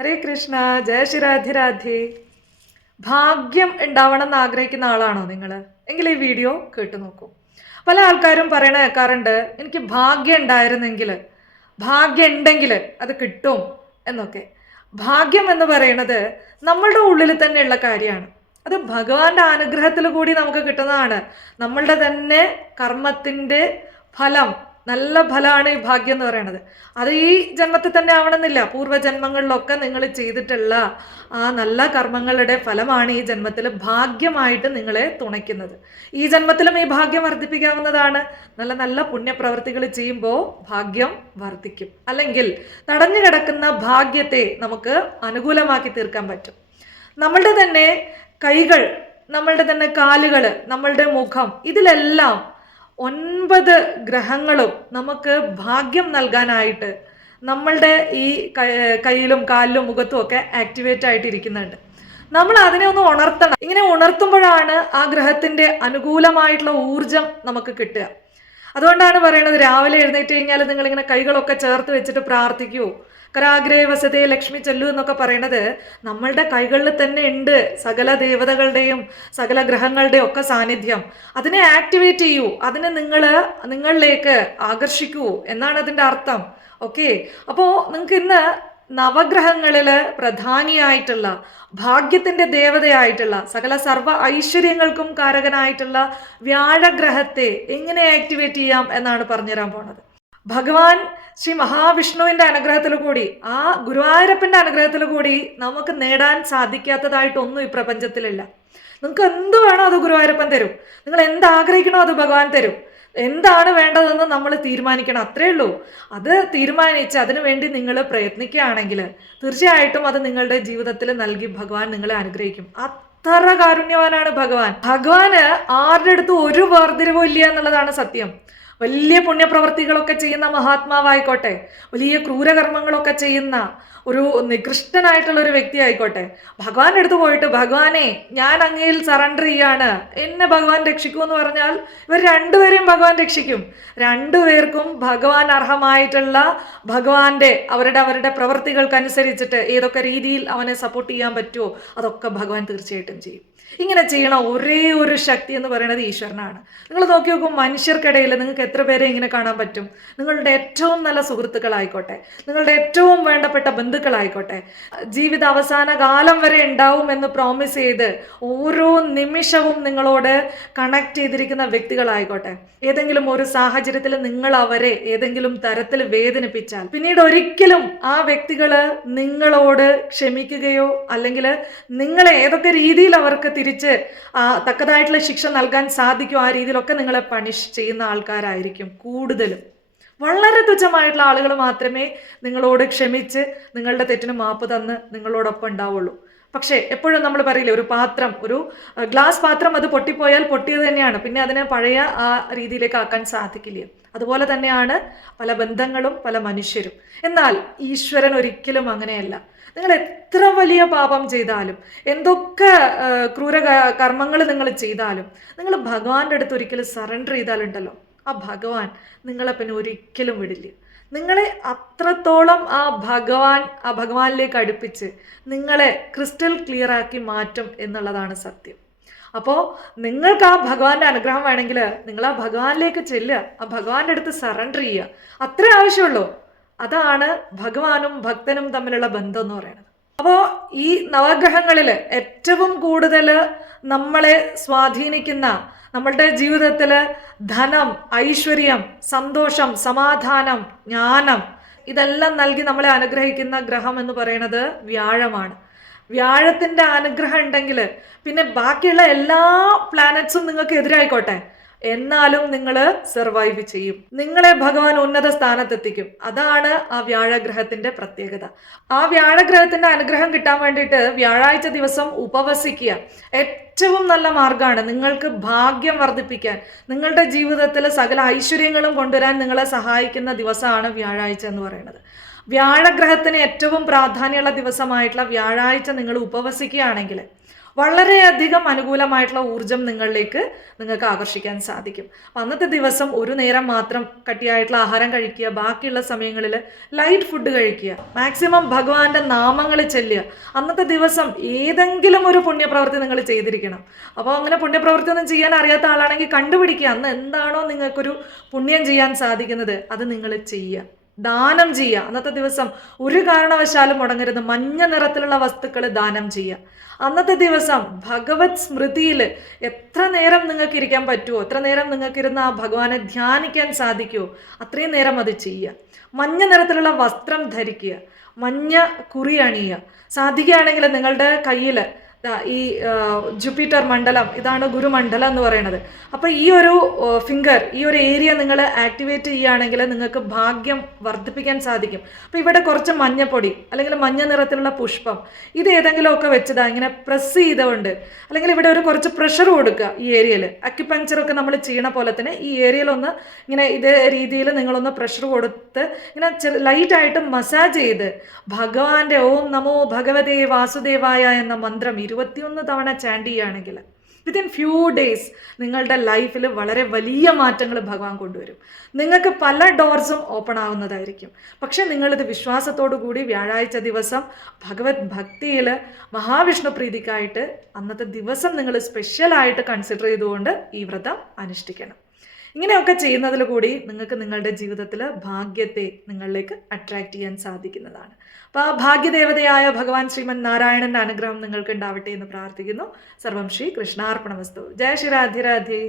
ഹരേ കൃഷ്ണ. ജയ ശ്രീ രാധേ രാധേ. ഭാഗ്യം ഉണ്ടാവണം എന്ന് ആഗ്രഹിക്കുന്ന ആളാണോ നിങ്ങൾ? എങ്കിൽ ഈ വീഡിയോ കേട്ടു നോക്കൂ. പല ആൾക്കാരും പറയണ കേൾക്കാറുണ്ട്, എനിക്ക് ഭാഗ്യം ഉണ്ടായിരുന്നെങ്കിൽ, ഭാഗ്യം ഉണ്ടെങ്കിൽ അത് കിട്ടും എന്നൊക്കെ. ഭാഗ്യം എന്ന് പറയുന്നത് നമ്മളുടെ ഉള്ളിൽ തന്നെയുള്ള കാര്യമാണ്. അത് ഭഗവാന്റെ അനുഗ്രഹത്തിൽ കൂടി നമുക്ക് കിട്ടുന്നതാണ്. നമ്മളുടെ തന്നെ കർമ്മത്തിൻ്റെ ഫലം, നല്ല ഫലമാണ് ഈ ഭാഗ്യം എന്ന് പറയുന്നത്. അത് ഈ ജന്മത്തിൽ തന്നെ ആവണമെന്നില്ല. പൂർവ്വജന്മങ്ങളിലൊക്കെ നിങ്ങൾ ചെയ്തിട്ടുള്ള ആ നല്ല കർമ്മങ്ങളുടെ ഫലമാണ് ഈ ജന്മത്തിൽ ഭാഗ്യമായിട്ട് നിങ്ങളെ തുണയ്ക്കുന്നത്. ഈ ജന്മത്തിലും ഈ ഭാഗ്യം വർദ്ധിപ്പിക്കാവുന്നതാണ്. നല്ല നല്ല പുണ്യപ്രവൃത്തികൾ ചെയ്യുമ്പോൾ ഭാഗ്യം വർദ്ധിക്കും. അല്ലെങ്കിൽ തടഞ്ഞു കിടക്കുന്ന ഭാഗ്യത്തെ നമുക്ക് അനുകൂലമാക്കി തീർക്കാൻ പറ്റും. നമ്മളുടെ തന്നെ കൈകൾ, നമ്മളുടെ തന്നെ കാലുകൾ, നമ്മളുടെ മുഖം, ഇതിലെല്ലാം 9 ഗ്രഹങ്ങളും നമുക്ക് ഭാഗ്യം നൽകാനായിട്ട് നമ്മളുടെ ഈ കയ്യിലും കാലിലും മുഖത്തും ഒക്കെ ആക്ടിവേറ്റ് ആയിട്ട് ഇരിക്കുന്നുണ്ട്. നമ്മൾ അതിനെ ഒന്ന് ഉണർത്തണം. ഇങ്ങനെ ഉണർത്തുമ്പോഴാണ് ആ ഗ്രഹത്തിന്റെ അനുകൂലമായിട്ടുള്ള ഊർജം നമുക്ക് കിട്ടുക. അതുകൊണ്ടാണ് പറയുന്നത്, രാവിലെ എഴുന്നേറ്റ് കഴിഞ്ഞാൽ നിങ്ങളിങ്ങനെ കൈകളൊക്കെ ചേർത്ത് വെച്ചിട്ട് പ്രാർത്ഥിക്കൂ. കരാഗ്രേ വസതേ ലക്ഷ്മി ചെല്ലു എന്നൊക്കെ പറയുന്നത് നമ്മളുടെ കൈകളിൽ തന്നെ ഉണ്ട് സകല ദേവതകളുടെയും സകല ഗ്രഹങ്ങളുടെയും ഒക്കെ സാന്നിധ്യം. അതിനെ ആക്ടിവേറ്റ് ചെയ്യൂ, അതിനെ നിങ്ങളിലേക്ക് ആകർഷിക്കൂ എന്നാണ് അതിൻ്റെ അർത്ഥം. ഓക്കെ, അപ്പോൾ നിങ്ങൾക്ക് ഇന്ന് നവഗ്രഹങ്ങളിൽ പ്രധാനിയായിട്ടുള്ള, ഭാഗ്യത്തിൻ്റെ ദേവതയായിട്ടുള്ള, സകല സർവ്വ ഐശ്വര്യങ്ങൾക്കും കാരകനായിട്ടുള്ള വ്യാഴഗ്രഹത്തെ എങ്ങനെ ആക്ടിവേറ്റ് ചെയ്യാം എന്നാണ് പറഞ്ഞുതരാൻ പോണത്. ഭഗവാൻ ശ്രീ മഹാവിഷ്ണുവിൻ്റെ അനുഗ്രഹത്തിൽ കൂടി, ആ ഗുരുവായൂരപ്പൻ്റെ അനുഗ്രഹത്തിൽ കൂടി നമുക്ക് നേടാൻ സാധിക്കാത്തതായിട്ടൊന്നും ഈ പ്രപഞ്ചത്തിലില്ല. നിങ്ങൾക്ക് എന്ത് വേണോ അത് ഗുരുവായൂരപ്പൻ തരും. നിങ്ങൾ എന്താഗ്രഹിക്കണോ അത് ഭഗവാൻ തരും. എന്താണ് വേണ്ടതെന്ന് നമ്മൾ തീരുമാനിക്കണം, അത്രേ ഉള്ളൂ. അത് തീരുമാനിച്ച് അതിനു വേണ്ടി നിങ്ങൾ പ്രയത്നിക്കുകയാണെങ്കിൽ തീർച്ചയായിട്ടും അത് നിങ്ങളുടെ ജീവിതത്തിൽ നൽകി ഭഗവാൻ നിങ്ങളെ അനുഗ്രഹിക്കും. അത്ര കാരുണ്യവാനാണ് ഭഗവാൻ. ഭഗവാന് ആരുടെ അടുത്തും ഒരു വേർതിരിവും ഇല്ല എന്നുള്ളതാണ് സത്യം. വലിയ പുണ്യപ്രവർത്തികളൊക്കെ ചെയ്യുന്ന മഹാത്മാവായിക്കോട്ടെ, വലിയ ക്രൂരകർമ്മങ്ങളൊക്കെ ചെയ്യുന്ന ഒരു നികൃഷ്ടനായിട്ടുള്ള ഒരു വ്യക്തി ആയിക്കോട്ടെ, ഭഗവാന്റെ അടുത്ത് പോയിട്ട് ഭഗവാനെ ഞാൻ അങ്ങയിൽ സറണ്ടർ ചെയ്യാണ്, എന്നെ ഭഗവാൻ രക്ഷിക്കൂ എന്ന് പറഞ്ഞാൽ ഇവർ രണ്ടുപേരെയും ഭഗവാൻ രക്ഷിക്കും. രണ്ടുപേർക്കും ഭഗവാൻ അർഹമായിട്ടുള്ള ഭഗവാന്റെ അവരുടെ പ്രവർത്തികൾക്കനുസരിച്ചിട്ട് ഏതൊക്കെ രീതിയിൽ അവനെ സപ്പോർട്ട് ചെയ്യാൻ പറ്റുമോ അതൊക്കെ ഭഗവാൻ തീർച്ചയായിട്ടും ചെയ്യും. ഇങ്ങനെ ചെയ്യണ ഒരേ ഒരു ശക്തി എന്ന് പറയുന്നത് ഈശ്വരനാണ്. നിങ്ങൾ നോക്കി നോക്കും, മനുഷ്യർക്കിടയിൽ നിങ്ങൾക്ക് എത്ര പേരെ ഇങ്ങനെ കാണാൻ പറ്റും? നിങ്ങളുടെ ഏറ്റവും നല്ല സുഹൃത്തുക്കളായിക്കോട്ടെ, നിങ്ങളുടെ ഏറ്റവും വേണ്ടപ്പെട്ട ബന്ധുക്കളായിക്കോട്ടെ, ജീവിത അവസാന കാലം വരെ ഉണ്ടാവും എന്ന് പ്രോമിസ് ചെയ്ത് ഓരോ നിമിഷവും നിങ്ങളോട് കണക്ട് ചെയ്തിരിക്കുന്ന വ്യക്തികളായിക്കോട്ടെ, ഏതെങ്കിലും ഒരു സാഹചര്യത്തിൽ നിങ്ങൾ അവരെ ഏതെങ്കിലും തരത്തിൽ വേദനിപ്പിച്ചാൽ പിന്നീട് ഒരിക്കലും ആ വ്യക്തികൾ നിങ്ങളോട് ക്ഷമിക്കുകയോ അല്ലെങ്കിൽ നിങ്ങളെ ഏതൊക്കെ രീതിയിൽ അവർക്ക് തിരിച്ച് തക്കതായിട്ടുള്ള ശിക്ഷ നൽകാൻ സാധിക്കും ആ രീതിയിലൊക്കെ നിങ്ങളെ പണിഷ് ചെയ്യുന്ന ആൾക്കാരായിരിക്കും കൂടുതലും. വളരെ തുച്ഛമായിട്ടുള്ള ആളുകൾ മാത്രമേ നിങ്ങളോട് ക്ഷമിച്ച് നിങ്ങളുടെ തെറ്റിന് മാപ്പ് തന്ന് നിങ്ങളോടൊപ്പം ഉണ്ടാവുള്ളൂ. പക്ഷേ എപ്പോഴും നമ്മൾ പറയില്ലേ, ഒരു ഗ്ലാസ് പാത്രം അത് പൊട്ടിപ്പോയാൽ പൊട്ടിയത് തന്നെയാണ്, പിന്നെ അതിനെ പഴയ ആ രീതിയിലേക്ക് ആക്കാൻ സാധിക്കില്ല. അതുപോലെ തന്നെയാണ് പല ബന്ധങ്ങളും പല മനുഷ്യരും. എന്നാൽ ഈശ്വരൻ ഒരിക്കലും അങ്ങനെയല്ല. നിങ്ങൾ എത്ര വലിയ പാപം ചെയ്താലും, എന്തൊക്കെ ക്രൂര കർമ്മങ്ങൾ നിങ്ങൾ ചെയ്താലും, നിങ്ങൾ ഭഗവാന്റെ അടുത്ത് ഒരിക്കലും സറണ്ടർ ചെയ്താലുണ്ടല്ലോ, ആ ഭഗവാൻ നിങ്ങളെ പിന്നെ ഒരിക്കലും വിടില്ല. നിങ്ങളെ അത്രത്തോളം ആ ഭഗവാനിലേക്ക് അടുപ്പിച്ച് നിങ്ങളെ ക്രിസ്റ്റൽ ക്ലിയർ ആക്കി മാറ്റും എന്നുള്ളതാണ് സത്യം. അപ്പോൾ നിങ്ങൾക്ക് ആ ഭഗവാന്റെ അനുഗ്രഹം വേണമെങ്കിൽ നിങ്ങൾ ആ ഭഗവാനിലേക്ക് ചെല്ലുക, ആ ഭഗവാന്റെ അടുത്ത് സറണ്ടർ ചെയ്യുക, അത്രേ ആവശ്യമുള്ളൂ. അതാണ് ഭഗവാനും ഭക്തനും തമ്മിലുള്ള ബന്ധം എന്ന് പറയുന്നത്. അപ്പോൾ ഈ നവഗ്രഹങ്ങളിൽ ഏറ്റവും കൂടുതൽ നമ്മളെ സ്വാധീനിക്കുന്ന, നമ്മളുടെ ജീവിതത്തിൽ ധനം, ഐശ്വര്യം, സന്തോഷം, സമാധാനം, ജ്ഞാനം ഇതെല്ലാം നൽകി നമ്മളെ അനുഗ്രഹിക്കുന്ന ഗ്രഹം എന്ന് പറയുന്നത് വ്യാഴമാണ്. വ്യാഴത്തിൻ്റെ അനുഗ്രഹം ഉണ്ടെങ്കിൽ പിന്നെ ബാക്കിയുള്ള എല്ലാ പ്ലാനറ്റ്സും നിങ്ങൾക്ക് എതിരായിക്കോട്ടെ, എന്നാലും നിങ്ങൾ സർവൈവ് ചെയ്യും. നിങ്ങളെ ഭഗവാൻ ഉന്നത സ്ഥാനത്തെത്തിക്കും. അതാണ് ആ വ്യാഴഗ്രഹത്തിന്റെ പ്രത്യേകത. ആ വ്യാഴഗ്രഹത്തിന്റെ അനുഗ്രഹം കിട്ടാൻ വേണ്ടിയിട്ട് വ്യാഴാഴ്ച ദിവസം ഉപവസിക്കുക ഏറ്റവും നല്ല മാർഗമാണ്. നിങ്ങൾക്ക് ഭാഗ്യം വർദ്ധിപ്പിക്കാൻ, നിങ്ങളുടെ ജീവിതത്തിൽ സകല ഐശ്വര്യങ്ങളും കൊണ്ടുവരാൻ നിങ്ങളെ സഹായിക്കുന്ന ദിവസമാണ് വ്യാഴാഴ്ച എന്ന് പറയുന്നത്. വ്യാഴഗ്രഹത്തിന് ഏറ്റവും പ്രാധാന്യമുള്ള ദിവസമായിട്ടുള്ള വ്യാഴാഴ്ച നിങ്ങൾ ഉപവസിക്കുകയാണെങ്കിൽ, വളരെയധികം അനുകൂലമായിട്ടുള്ള ഊർജം നിങ്ങൾക്ക് ആകർഷിക്കാൻ സാധിക്കും. അപ്പം അന്നത്തെ ദിവസം ഒരു നേരം മാത്രം കട്ടിയായിട്ടുള്ള ആഹാരം കഴിക്കുക, ബാക്കിയുള്ള സമയങ്ങളിൽ ലൈറ്റ് ഫുഡ് കഴിക്കുക, മാക്സിമം ഭഗവാന്റെ നാമങ്ങൾ ചെല്ലുക. അന്നത്തെ ദിവസം ഏതെങ്കിലും ഒരു പുണ്യപ്രവൃത്തി നിങ്ങൾ ചെയ്തിരിക്കണം. അപ്പോൾ അങ്ങനെ പുണ്യപ്രവൃത്തി ഒന്നും ചെയ്യാൻ അറിയാത്ത ആളാണെങ്കിൽ കണ്ടുപിടിക്കുക, അന്ന് എന്താണോ നിങ്ങൾക്കൊരു പുണ്യം ചെയ്യാൻ സാധിക്കുന്നത് അത് നിങ്ങൾ ചെയ്യുക. ദാനം ചെയ്യുക. അന്നത്തെ ദിവസം ഒരു കാരണവശാലും മുടങ്ങരുത്. മഞ്ഞ നിറത്തിലുള്ള വസ്തുക്കൾ ദാനം ചെയ്യുക. അന്നത്തെ ദിവസം ഭഗവത് സ്മൃതിയിൽ എത്ര നേരം നിങ്ങൾക്ക് ഇരിക്കാൻ പറ്റുമോ, എത്ര നേരം നിങ്ങൾക്ക് ഇരുന്ന് ആ ഭഗവാനെ ധ്യാനിക്കാൻ സാധിക്കുമോ അത്രയും നേരം അത് ചെയ്യുക. മഞ്ഞ നിറത്തിലുള്ള വസ്ത്രം ധരിക്കുക, മഞ്ഞ കുറി അണിയുക. സാധിക്കുകയാണെങ്കിൽ നിങ്ങളുടെ കയ്യിൽ ഈ ജൂപ്പിറ്റർ മണ്ഡലം, ഇതാണ് ഗുരുമണ്ഡലം എന്ന് പറയുന്നത്. അപ്പോൾ ഈ ഒരു ഫിംഗർ, ഈ ഒരു ഏരിയ നിങ്ങൾ ആക്ടിവേറ്റ് ചെയ്യുകയാണെങ്കിൽ നിങ്ങൾക്ക് ഭാഗ്യം വർദ്ധിപ്പിക്കാൻ സാധിക്കും. അപ്പോൾ ഇവിടെ കുറച്ച് മഞ്ഞപ്പൊടി അല്ലെങ്കിൽ മഞ്ഞ നിറത്തിലുള്ള പുഷ്പം, ഇത് ഏതെങ്കിലുമൊക്കെ വെച്ചതാ ഇങ്ങനെ പ്രസ് ചെയ്തുകൊണ്ട്, അല്ലെങ്കിൽ ഇവിടെ ഒരു കുറച്ച് പ്രഷർ കൊടുക്കുക ഈ ഏരിയയിൽ. അക്യുപങ്ക്ചറൊക്കെ നമ്മൾ ചെയ്യണ പോലെ തന്നെ ഈ ഏരിയയിലൊന്ന് ഇങ്ങനെ ഇതേ രീതിയിൽ നിങ്ങളൊന്ന് പ്രഷർ കൊടുത്ത് ഇങ്ങനെ ലൈറ്റായിട്ട് മസാജ് ചെയ്ത് ഭഗവാന്റെ ഓം നമോ ഭഗവതേ വാസുദേവായ എന്ന മന്ത്രം 21 തവണ ചാൻഡ് ചെയ്യുകയാണെങ്കിൽ വിത്തിൻ ഫ്യൂ ഡേയ്സ് നിങ്ങളുടെ ലൈഫിൽ വളരെ വലിയ മാറ്റങ്ങൾ ഭഗവാൻ കൊണ്ടുവരും. നിങ്ങൾക്ക് പല ഡോർസും ഓപ്പൺ ആവുന്നതായിരിക്കും. പക്ഷെ നിങ്ങളിത് വിശ്വാസത്തോടു കൂടി വ്യാഴാഴ്ച ദിവസം ഭഗവത് ഭക്തിയിൽ മഹാവിഷ്ണു പ്രീതിക്കായിട്ട് അന്നത്തെ ദിവസം നിങ്ങൾ സ്പെഷ്യലായിട്ട് കൺസിഡർ ചെയ്തുകൊണ്ട് ഈ വ്രതം അനുഷ്ഠിക്കണം. ഇങ്ങനെയൊക്കെ ചെയ്യുന്നതിൽ കൂടി നിങ്ങൾക്ക് നിങ്ങളുടെ ജീവിതത്തിൽ ഭാഗ്യത്തെ നിങ്ങളിലേക്ക് അട്രാക്റ്റ് ചെയ്യാൻ സാധിക്കുന്നതാണ്. അപ്പോൾ ആ ഭാഗ്യദേവതയായ ഭഗവാൻ ശ്രീമൻ നാരായണന്റെ അനുഗ്രഹം നിങ്ങൾക്ക് ഉണ്ടാവട്ടെ എന്ന് പ്രാർത്ഥിക്കുന്നു. സർവം ശ്രീ കൃഷ്ണാർപ്പണമസ്തു. ജയ ശ്രീ രാധേ രാധേ.